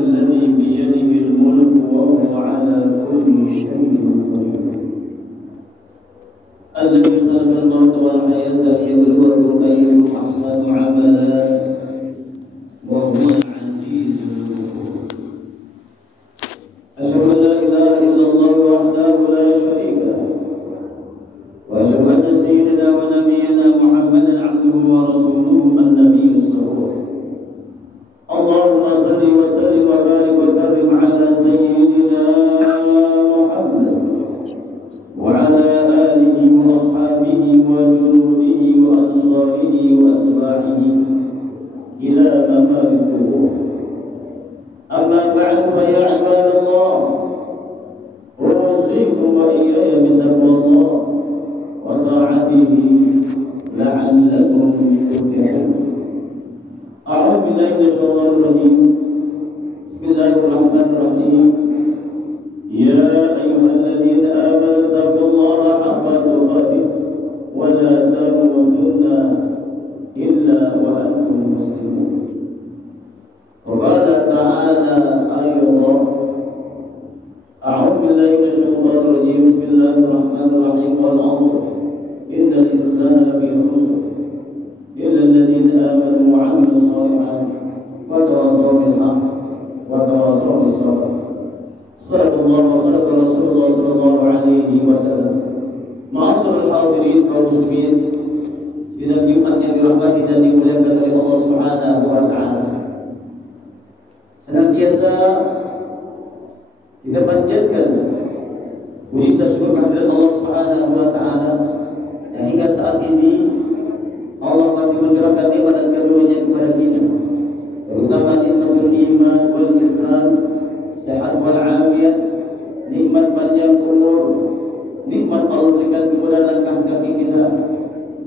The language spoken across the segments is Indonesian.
الذي بيده الملك وهو على كل شيء قدير. الذي خلق الموت والحياة ليبلوكم أيكم أحسن عملا وهو العزيز الغفور. أشهد أن لا إله إلا الله وحده لا شريك له، وأشهد أن سيدنا ونبينا محمدا عبده ورسوله النبي الصبور. اللهم صل وسلم وبارك وكرم على سيدنا محمد وعلى آله وأصحابه وجنوده وأنصاره وأسباعه إلى ممات القبور. أما بعد فيا عباد الله، أوصيكم وإياي بتقوى الله وطاعته لعلكم تفلحون. أعوذ بالله من الشيطان الرجيم. بسم الله الرحمن الرحيم. يا أيها الذين آمنوا اتقوا الله حق تقاته ولا تموتن إلا وأنتم مسلمون. وقال تعالى أيضا: أعوذ بالله من الشيطان الرجيم. بسم الله الرحمن الرحيم. والعصر إن الإنسان لفي خسر إلا الذين آمنوا وعملوا الصالحات وتواصوا بالحق وتواصوا بالصبر. صدق الله وصدق رسول الله صلى الله عليه wasallam. Ma'asyiral hadirin kaum muslimin, sidang Jumat yang dirahmati dan dimuliakan oleh Allah Subhanahu wa taala. Senantiasa kita panjatkan puji dan syukur kehadirat Allah Subhanahu wa taala yang hingga saat ini Allah masih mencurahkan nikmat dan karunia kepada kita, terutama nikmatul iman wal Islam, sehat wal afiat, nikmat panjang umur, nikmat Allah berikan kemudahan langkah kaki kita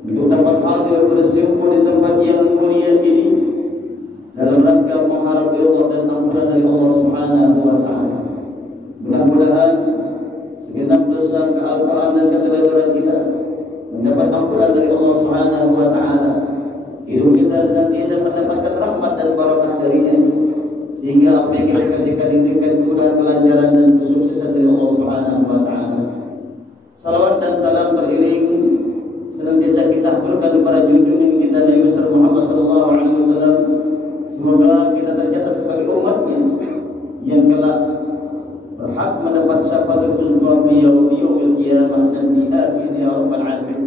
untuk dapat hadir bersimpuh di tempat yang mulia ini dalam rangka mengharap ridha dan ampunan dari Allah Subhanahu wa taala. Mudah-mudahan segenap dosa, kealpaan dan keterlaluan kita mendapat ampunan dari Allah Subhanahu wa taala. Hidup kita senantiasa mendapatkan rahmat dan barakah darinya, sehingga apa yang kita kerjakan diberikan kemudahan, kelancaran dan kesuksesan dari Allah Subhanahu wa taala. Salawat dan salam beriring senantiasa kita haturkan kepada junjungan kita Nabi besar Muhammad sallallahu alaihi wasallam. Semoga kita tercatat sebagai umatnya yang kelak berhak mendapat syafaat uzma beliau di yaumil qiyamah dan di akhir ya rabbal alamin.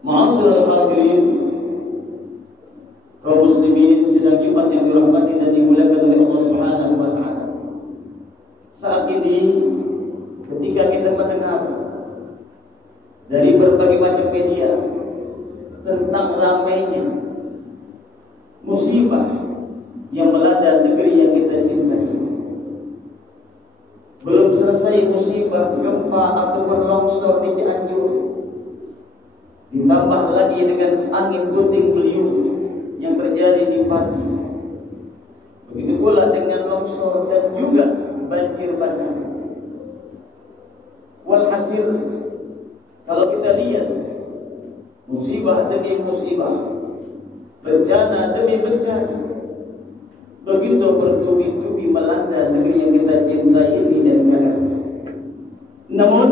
Ma'asyiral hadirin kaum muslimin sidang Jumat yang dirahmati dan dimuliakan oleh Allah Subhanahu wa taala. Saat ini ketika kita mendengar dari berbagai macam media tentang ramainya musibah yang melanda negeri yang kita cintai, belum selesai musibah gempa ataupun longsor di Cianjur, ditambah lagi dengan angin puting beliung yang terjadi di Pati, begitu pula dengan longsor dan juga banjir bandang. Walhasil, kalau kita lihat musibah demi musibah, bencana demi bencana, begitu bertubi-tubi melanda negeri yang kita cintai ini dan negara. Namun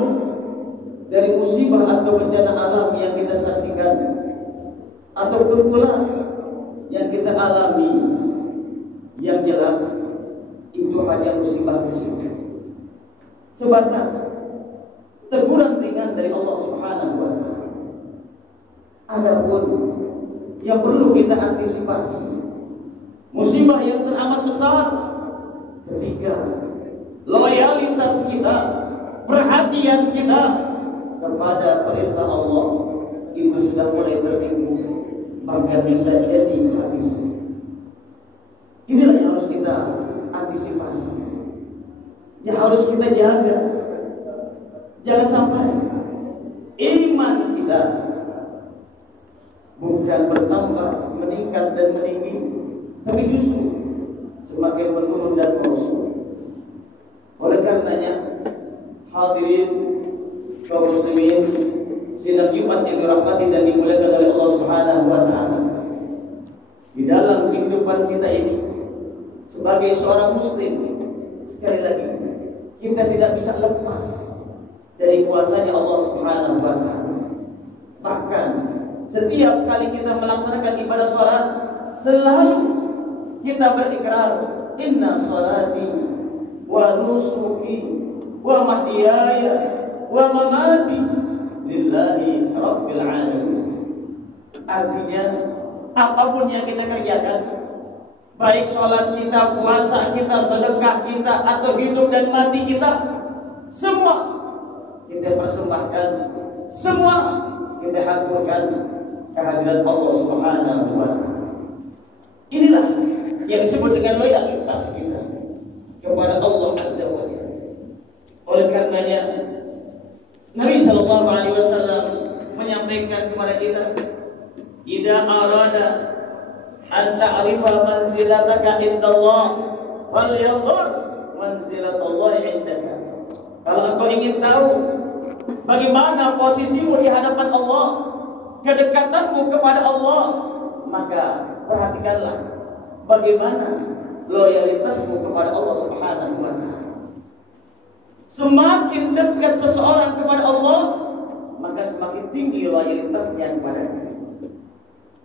dari musibah atau bencana alam yang kita saksikan ataupun pula yang kita alami, yang jelas itu hanya musibah kecil, sebatas teguran ringan dari Allah Subhanahu wa taala. Adapun yang perlu kita antisipasi, musibah yang teramat besar ketika loyalitas kita, perhatian kita kepada perintah Allah itu sudah mulai terkikis, bahkan bisa jadi habis. Inilah yang harus kita antisipasi, yang harus kita jaga. Jangan sampai iman kita bukan bertambah, meningkat dan meninggi, tapi justru semakin menurun dan merosot. Oleh karenanya, hadirin kaum muslimin sidang Jumat yang dirahmati dan dimuliakan oleh Allah Subhanahu wa taala. Di dalam kehidupan kita ini sebagai seorang muslim, sekali lagi kita tidak bisa lepas dari kuasanya Allah Subhanahu wa taala. Bahkan setiap kali kita melaksanakan ibadah salat, selalu kita berikrar, inna salati wa nusuki wa mahyaya wa mamati lillahi rabbil alamin. Artinya apapun yang kita kerjakan, baik sholat kita, puasa kita, sedekah kita, atau hidup dan mati kita, semua kita persembahkan, semua kita haturkan kehadiran Allah Subhanahu wa taala. Inilah yang disebut dengan loyalitas kita kepada Allah Azza wa Jalla. Oleh karenanya Nabi sallallahu alaihi wasallam menyampaikan kepada kita, "Idza arada an ta'rifa manzilataka indallah falyanzur manzilatallahi indaka." Kalau engkau ingin tahu bagaimana posisimu di hadapan Allah, kedekatanmu kepada Allah, maka perhatikanlah bagaimana loyalitasmu kepada Allah Subhanahu wa taala. Semakin dekat seseorang kepada Allah, maka semakin tinggi loyalitasnya kepadanya.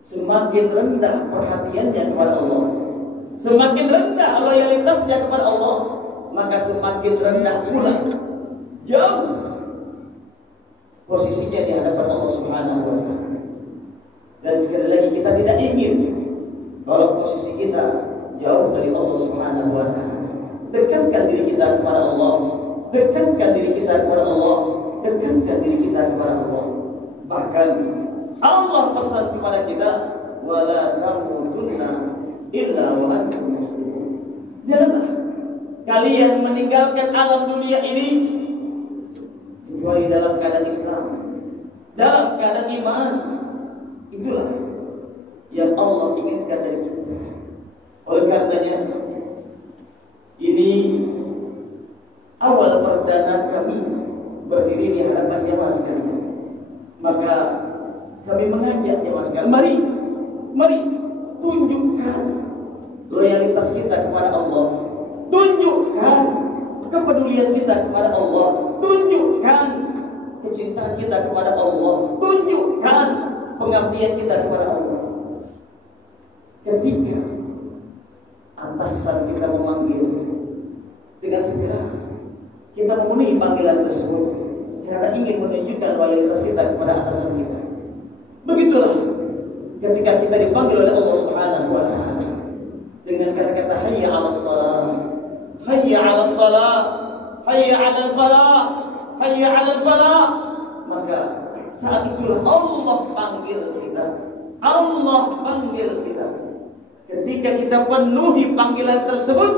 Semakin rendah perhatiannya kepada Allah, semakin rendah loyalitasnya kepada Allah, maka semakin rendah pula jauh posisinya di hadapan Allah Subhanahu wa taala. Dan sekali lagi kita tidak ingin kalau posisi kita jauh dari Allah Subhanahu wa taala. Dekatkan diri kita kepada Allah, dekatkan diri kita kepada Allah, dekatkan diri kita kepada Allah. Bahkan Allah pesan kepada kita, wala tamutunna illa wa antum muslimun. Janganlah kalian meninggalkan alam dunia ini kecuali dalam keadaan Islam, dalam keadaan iman. Itulah yang Allah inginkan dari kita. Oleh karenanya, ini awal perdana kami berdiri di hadapan jemaah sekalian. Maka kami mengajak jemaah sekalian, mari tunjukkan loyalitas kita kepada Allah, tunjukkan kepedulian kita kepada Allah, tunjukkan kecintaan kita kepada Allah, tunjukkan pengabdian kita kepada Allah. Ketika atasan kita memanggil, dengan segera kita memenuhi panggilan tersebut karena ingin menunjukkan loyalitas kita kepada atasan kita. Begitulah ketika kita dipanggil oleh Allah Subhanahu wa taala dengan kata-kata hayya 'alas shalah, hayya 'alas shalah, hayya 'alal falah, hayya 'alal falah, maka saat itulah Allah panggil kita. Allah panggil kita. Ketika kita penuhi panggilan tersebut,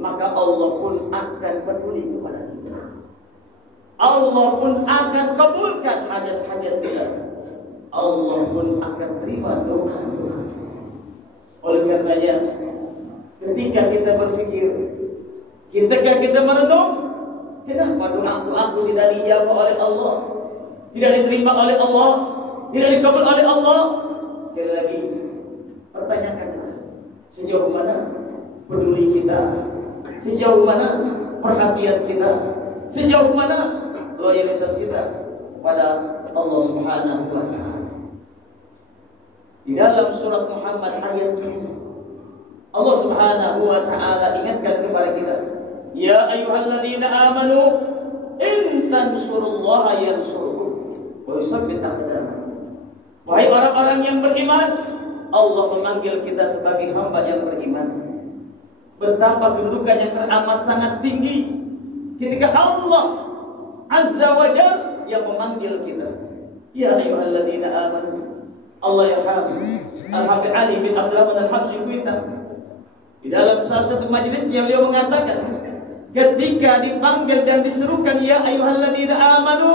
maka Allah pun akan peduli kepada kita. Allah pun akan kabulkan hajat-hajat kita. Allah pun akan terima doa-doa. Oleh karenanya, ketika kita berpikir, ketika kita merenung, kenapa doa-doaku tidak dijawab oleh Allah, tidak diterima oleh Allah, tidak dikabul oleh Allah? Sekali lagi, pertanyakanlah, sejauh mana peduli kita, sejauh mana perhatian kita, sejauh mana loyalitas kita pada Allah Subhanahu wa taala. Di dalam surat Muhammad ayat 7, Allah Subhanahu wa taala ingatkan kepada kita, ya ayyuhalladzina amanu in tansurullaha yansurkum wa yusabbit aqdamakum. Wahai orang-orang yang beriman, Allah memanggil kita sebagai hamba yang beriman. Betapa kedudukan yang teramat sangat tinggi ketika Allah Azza wa Jalla yang memanggil kita. Ya ayyuhalladzina amanu. Allah yarham Al-Habib Ali bin Abdurrahman Al-Habsyi Kuitang, di dalam salah satu majelisnya beliau mengatakan, ketika dipanggil dan diserukan ya ayyuhalladzina amanu,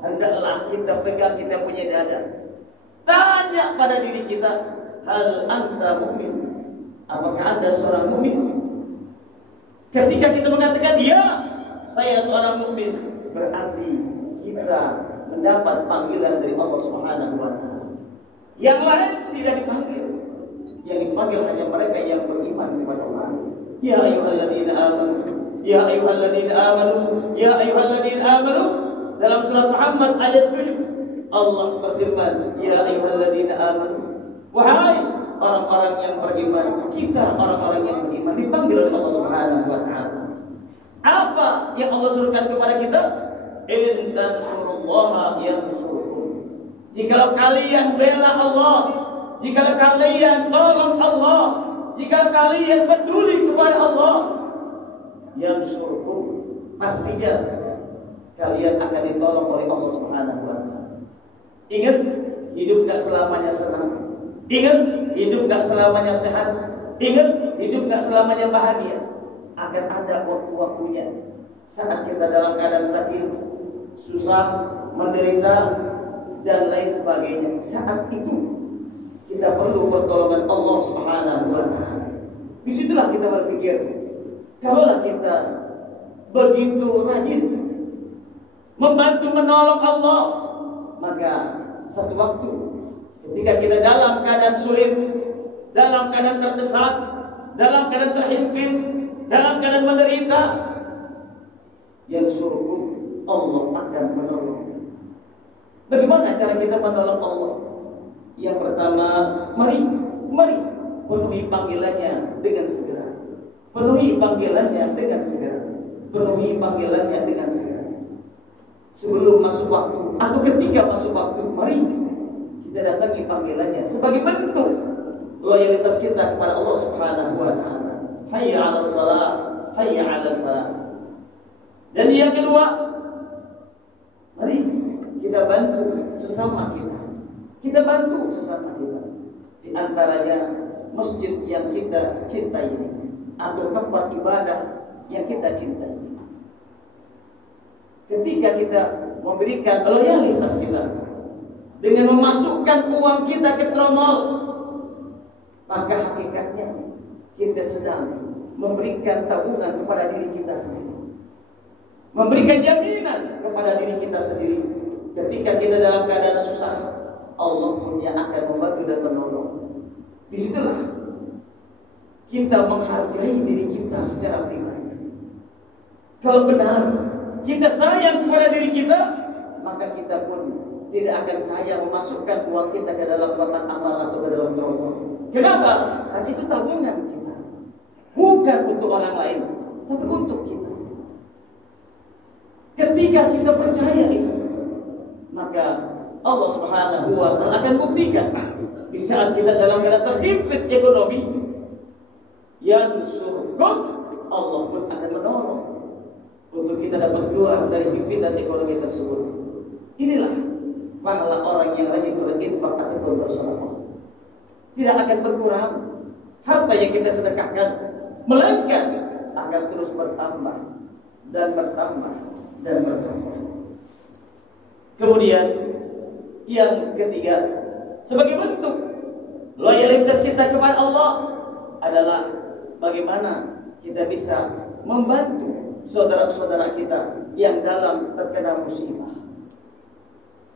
hendaklah kita pegang kita punya dada, tanya pada diri kita, hal anta mukmin? Apakah Anda seorang mukmin? Ketika kita mengatakan ya, saya seorang mukmin, berarti kita mendapat panggilan dari Allah Subhanahu wa taala. Yang lain tidak dipanggil. Yang dipanggil hanya mereka yang beriman kepada Allah. Ya ayyuhalladzina amanu, ya ayyuhalladzina amanu, ya ayyuhalladzina amanu. Dalam surat Muhammad ayat 7 Allah berfirman, ya ayyuhalladzina amanu. Wahai orang-orang yang beriman, kita orang-orang yang beriman dipanggil oleh Allah Subhanahu wa taala. Apa yang Allah suruhkan kepada kita? In tansurullaha yansurkum. Jika kalian bela Allah, jika kalian tolong Allah, jika kalian peduli kepada Allah, yansurkum, pastinya kalian akan ditolong oleh Allah Subhanahu wa taala. Ingat, hidup gak selamanya senang. Ingat, hidup gak selamanya sehat. Ingat, hidup gak selamanya bahagia. Akan ada waktu-waktunya saat kita dalam keadaan sakit, susah, menderita, dan lain sebagainya. Saat itu kita perlu pertolongan Allah Subhanahu wa taala. Disitulah kita berpikir, kalaulah kita begitu rajin membantu menolong Allah, maka satu waktu ketika kita dalam keadaan sulit, dalam keadaan terdesak, dalam keadaan terhimpit, dalam keadaan menderita, yang suruh Allah akan menolong. Bagaimana cara kita menolong Allah? Yang pertama, mari penuhi panggilannya dengan segera. Penuhi panggilannya dengan segera. Penuhi panggilannya dengan segera. Sebelum masuk waktu atau ketika masuk waktu, mari kita datangi panggilannya sebagai bentuk loyalitas kita kepada Allah Subhanahu wa taala. Hayya 'alas shalah, hayya 'alal falah. Dan yang kedua, mari kita bantu sesama kita. Kita bantu sesama kita. Di antaranya masjid yang kita cintai ini, atau tempat ibadah yang kita cintai ini. Ketika kita memberikan loyalitas kita dengan memasukkan uang kita ke tromol, maka hakikatnya kita sedang memberikan tabungan kepada diri kita sendiri, memberikan jaminan kepada diri kita sendiri. Ketika kita dalam keadaan susah, Allah pun yang akan membantu dan menolong. Disitulah kita menghargai diri kita secara pribadi. Kalau benar kita sayang kepada diri kita, maka kita pun tidak akan sayang memasukkan uang kita ke dalam kotak amal atau ke dalam tromol. Kenapa? Karena itu tabungan kita, bukan untuk orang lain, tapi untuk kita. Ketika kita percaya itu, maka Allah Subhanahu wa taala akan buktikan di saat kita dalam keadaan terhimpit ekonomi, yansurkum, Allah pun akan menolong untuk kita dapat keluar dari himpitan ekonomi tersebut. Inilah pahala orang yang rajin berinfak ataupun bersedekah. Tidak akan berkurang harta yang kita sedekahkan, melainkan akan terus bertambah dan bertambah dan bertambah. Kemudian yang ketiga, sebagai bentuk loyalitas kita kepada Allah adalah bagaimana kita bisa membantu saudara-saudara kita yang dalam terkena musibah.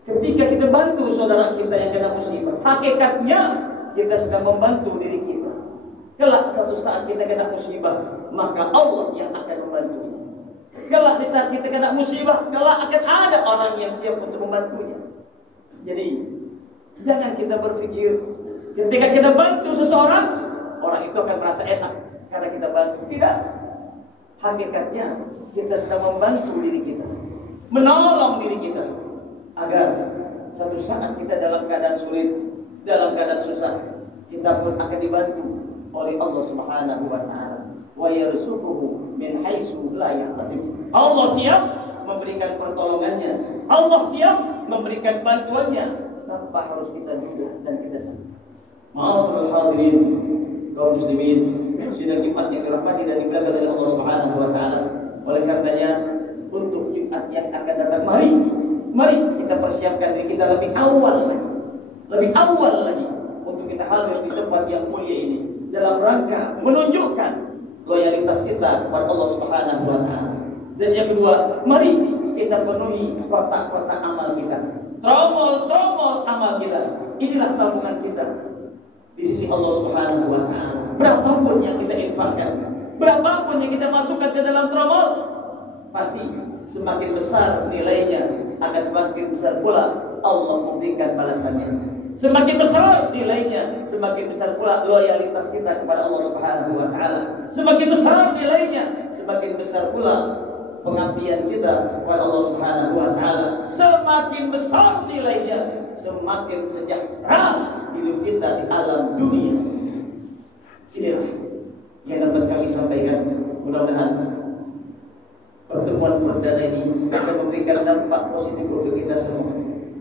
Ketika kita bantu saudara kita yang kena musibah, hakikatnya kita sedang membantu diri kita. Kelak satu saat kita kena musibah, maka Allah yang akan membantunya. Kelak di saat kita kena musibah, kelak akan ada orang yang siap untuk membantunya. Jadi jangan kita berpikir ketika kita bantu seseorang, orang itu akan merasa enak karena kita bantu. Tidak. Hakikatnya kita sedang membantu diri kita, menolong diri kita, agar satu saat kita dalam keadaan sulit, dalam keadaan susah, kita pun akan dibantu oleh Allah Subhanahu wa taala. Wa yarzuquhu min haitsu la yahtasib. Allah siap memberikan pertolongannya, Allah siap memberikan bantuannya tanpa harus kita duga dan kita sadar. Ma'asyiral hadirin kaum muslimin, sidang Jumat yang dirahmati dan dimuliakan oleh Allah Subhanahu wa taala. Oleh karenanya, untuk Jumat yang akan datang, mari kita persiapkan diri kita lebih awal lagi untuk kita hadir di tempat yang mulia ini dalam rangka menunjukkan loyalitas kita kepada Allah Subhanahu wa taala. Dan yang kedua, mari kita penuhi kotak-kotak amal kita. Tromol-tromol amal kita. Inilah tabungan kita di sisi Allah Subhanahu wa taala. Berapapun yang kita infakkan, berapapun yang kita masukkan ke dalam tromol, pasti semakin besar nilainya, akan semakin besar pula Allah memberikan balasannya. Semakin besar nilainya, semakin besar pula loyalitas kita kepada Allah Subhanahu wa taala. Semakin besar nilainya, semakin besar pula pengabdian kita kepada Allah Subhanahu wa taala. Semakin besar nilainya, semakin sejahtera hidup kita di alam dunia. Inilah yang dapat kami sampaikan. Mudah-mudahan pertemuan perdana ini akan memberikan dampak positif untuk kita semua.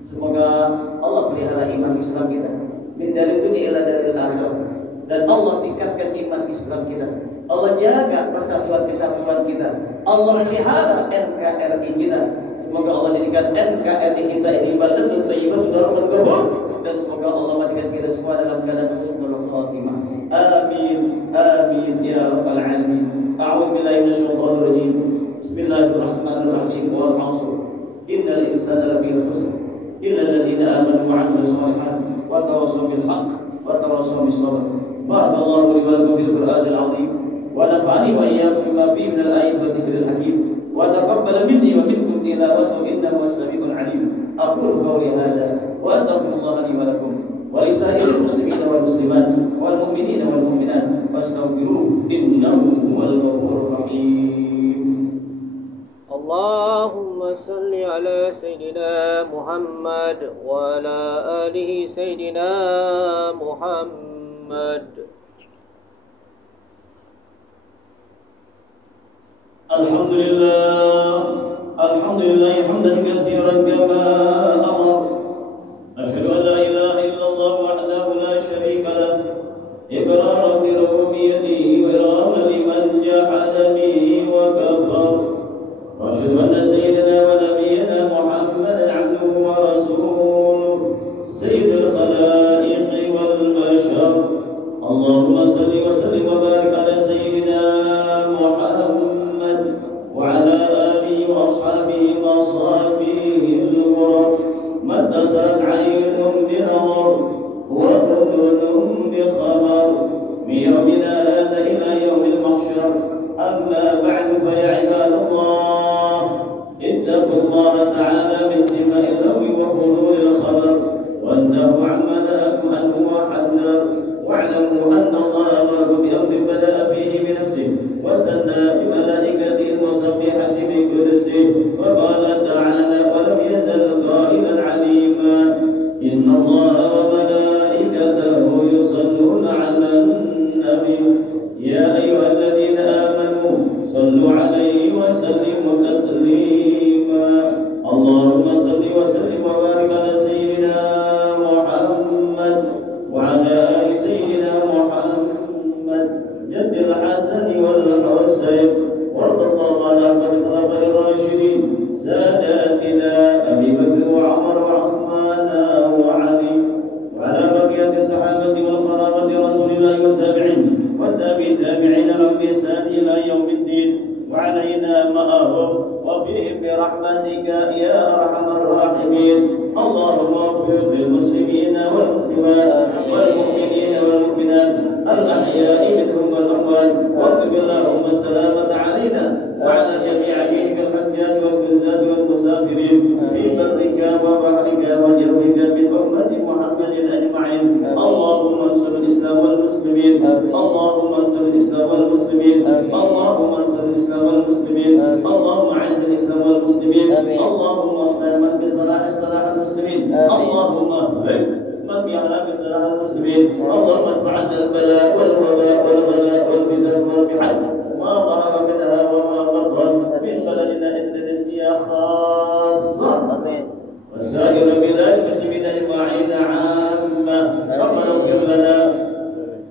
Semoga Allah pelihara iman Islam kita min dari dunia ila dari akhirat, dan Allah tingkatkan iman Islam kita. Allah jaga persatuan kesatuan kita. Allah pelihara NKRI kita. Semoga Allah jadikan NKRI kita ini baldatun thayyibatun darul ghafur, dan semoga Allah menjadikan kita semua dalam keadaan husnul khatimah. Amin amin ya rabbal alamin. A'udzu billahi minasyaitonir rajim. Bismillahirrahmanirrahim. Wal 'ashr. Innal insana lafi khusr illa alladziina aamanu wa 'amilus shalihaati wa tawassaw bil haqq wa tawassaw bis sabr. Barakallahu li wa lakum fil Qur'anil 'azim wa nafa'ani wa iyyakum bima fihi minal aayaati wa dzikril hakim wa taqabbal minni wa minkum tilawatahu innahu was-sami'ul 'alim. Aqulu qawli hadza wa astaghfirullaha li wa lakum wa li sa'iril muslimina wal muslimat wal mu'minina wal mu'minat fastaghfiruhu innahu huwal ghafurur rahim. Allahumma salli ala Sayyidina Muhammad wa ala alihi Sayyidina Muhammad. Alhamdulillah, alhamdulillah hamdan katsiran kama amar. Asyhadu an la ilaha illallah wahdahu la syarika lah, iqraran bi rububiyyatihi wa iraman liman jahada bihi wa kafar. Wa asyhadu anna sayyidina wa nabiyyana Muhammadan 'abduhu wa rasuluhu, sayyidul khalaiqi wal bashar. Allahumma salli wa sallim wa barik ala sayyidina Muhammad wa ala alihi wa ashabihi wa sahbihi al-ghurab. Mattasarat 'aynun bi nazar wa udhunun bi khabar min yawmina hadha ila yawmil mahsyar. Amma ba'du fa ya 'ibadallah, ittaqullaha ta'ala min sima'il lawi wa hululil khabar wantahu 'amma nahakum anhu wa haddar. واعلموا أن الله أمركم بأمر بدأ فيه بنفسه وثنى بملائكته وصفيحة بقدسه وقال تعالى ولم يزل قائلا عليما إن الله وملائكته يصلون على النبي يا أيها الذين آمنوا صلوا عليه وسلموا تسليما. اللهم صل وسلم وبارك على سيدنا محمد وعلى آل سيدنا محمد جد الحسن والحسين، وارض اللهم على الخلفاء الراشدين ساداتنا أبي بكر وعمر وعثمان وعلي، وعلى بقية الصحابة والقرابة رسول الله والتابعين والتابعين لهم بإحسان إلى يوم الدين، وعلينا معهم وفيهم برحمتك يا أرحم الراحمين. اللهم اغفر للمسلمين والمسلمات والمؤمنين والمؤمنات الأحياء منهم والأموات، واكتب اللهم السلامة علينا وعلى جميع عبيدك الحجاج والجزاة والمسافرين في برك وبحرك وجوك بأمة محمد أجمعين. اللهم انصر الإسلام والمسلمين، اللهم انصر الإسلام والمسلمين، اللهم انصر الإسلام والمسلمين، اللهم أعز الإسلام والمسلمين، اللهم اصلح من بصلاح المسلمين، اللهم اهلك من بأعلاك صلاح المسلمين، اللهم ادفع عنا البلاء والوباء والغلاء والفتن والبحث ما ظهر منها وما بطن من بلدنا إندونيسيا خاصة وسائر بلاد المسلمين أجمعين عامة. ربنا اغفر لنا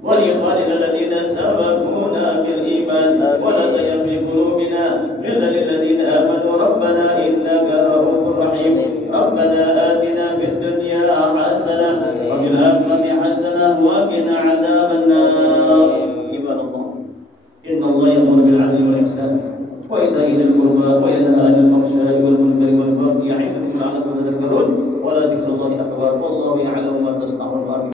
ولإخواننا الذين سبقونا بالإيمان ولا تجعل في قلوبنا غلا للذين آمنوا ربنا إنك رؤوف رحيم. ربنا آتنا في الدنيا حسنة وفي الآخرة حسنة وقنا عذاب